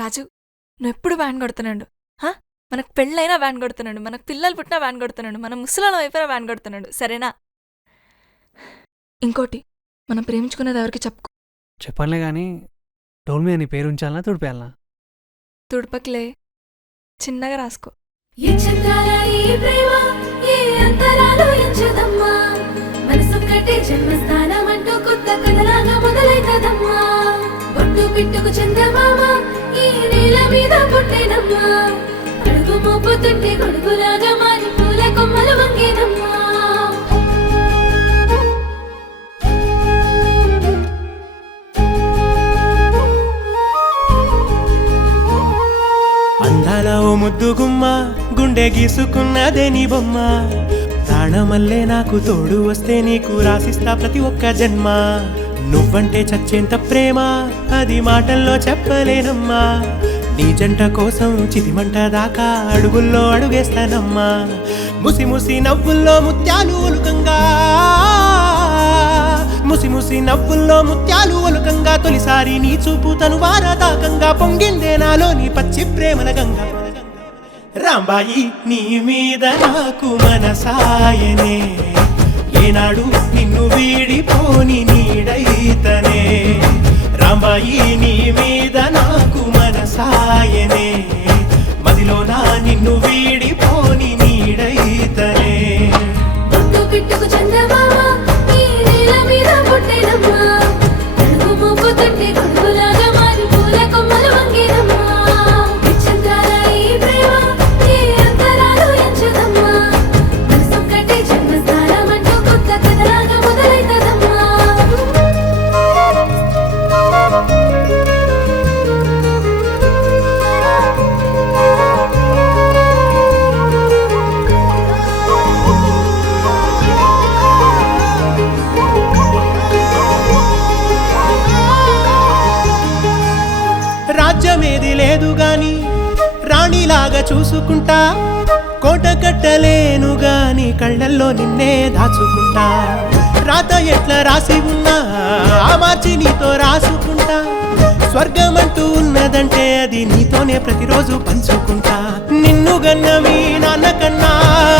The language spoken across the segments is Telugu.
రాజు, నువ్వెప్పుడు వ్యాన్ కొడుతున్నాడు. మనకు పెళ్ళైనా వ్యాన్ కొడుతున్నాడు, మనకు పిల్లలు పుట్టినా వ్యాన్ కొడుతున్నాడు, మన ముసలాళ్ళం అయిపోయినా వ్యాన్ కొడుతున్నాడు. సరేనా? ఇంకోటి, మనం ప్రేమించుకునేది ఎవరికి చెప్పుకో. చెప్పనులే కానీ టోల్ మీద నీ పేరు ఉంచాలనా తుడిపేయాలనా? తుడపకిలే, చిన్నగా రాసుకో. పిట్టుకు చందమామ ఈ నేల మీద పుట్టేనమ్మా, అడుగు మోపుతుంటే కొడుకులాగా మారి పూల కొమ్మలు వంగేనమ్మా. అందాల ఓ ముద్దు గుమ్మ, గుండె గీసుకున్నదే నీ బొమ్మ. ప్రాణమల్లే నాకు తోడు వస్తే నీకు రాసిస్తా ప్రతి ఒక్క జన్మ. నువ్వంటే చచ్చేంత ప్రేమ అది మాటల్లో చెప్పలేనమ్మా. నీ జంట కోసం చితిమంట దాకా అడుగుల్లో అడుగేస్తానమ్మా. ముసి ముసి నవ్వుల్లో ముత్యాలు ఒలుకంగా, ముసి ముసి నవ్వుల్లో ముత్యాలు ఒలుకంగా, తొలిసారి నీ చూపు తను వారదాకంగా పొంగిందే నాలో నీ పచ్చి ప్రేమల గంగా. రాంబాయి నీ మీద నాకు మనసాయనే, ఏనాడు నిన్ను వీడిపోని నీడైతనే. రాంబాయి నీ మీద నాకు మనసాయనే, మదిలోనా నిన్ను వీడిపోని నీడైతనే. పిట్టుకు చందమామ ఈ నేల మీద పుట్టేనమ్మా, అడుగు మోపుతుంటే కొడుకులాగా మారి పూల కొమ్మలు వంగేనమ్మా. విచిత్రాల ఈ ప్రేమ ఏ అంతరాలు ఎంచదమ్మా, మనసొక్కటే జన్మస్థానం అంటూ కొత్త కథలాగా మొదలైతదమ్మా. రాజ్యమేది లేదు గాని రాణిలాగా చూసుకుంటా, కోట కట్టలేను గాని కళ్ళల్లో నిన్నే దాచుకుంటా. రాత ఎట్లా రాసి ఉన్నా ఆ మార్చి నీతో రాసుకుంటా. స్వర్గమంటూ ఉన్నదంటే అది నీతోనే ప్రతిరోజు పంచుకుంటా. నిన్ను గన్నవి నాన్న కన్నా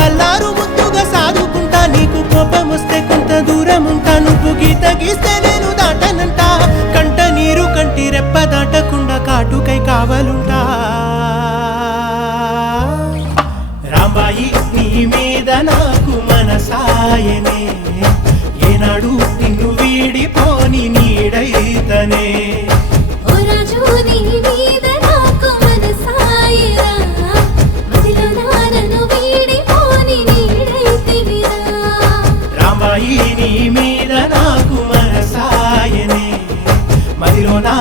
అల్లారు ముద్దుగా సాదుకుంటా. నీకు కోపం వస్తే కొంత దూరం ఉంటా, నువ్వు గీత గీస్తే నేను దాటనంట. కంట నీరు కంటి రెప్ప దాటకుండా కాటుకై కావలుంటా. రాంబాయి నీ మీద నాకు మనసాయనే, ఏనాడు నిన్ను వీడిపోని నీడైతనే. ఓ రాజు నీ మీద నాకు మనసాయరా, మదిలో నన్ను వీడిపోని నీడైతివిరా. రాంబాయి నీ మీద నాకు మనసాయనే, మదిలో నా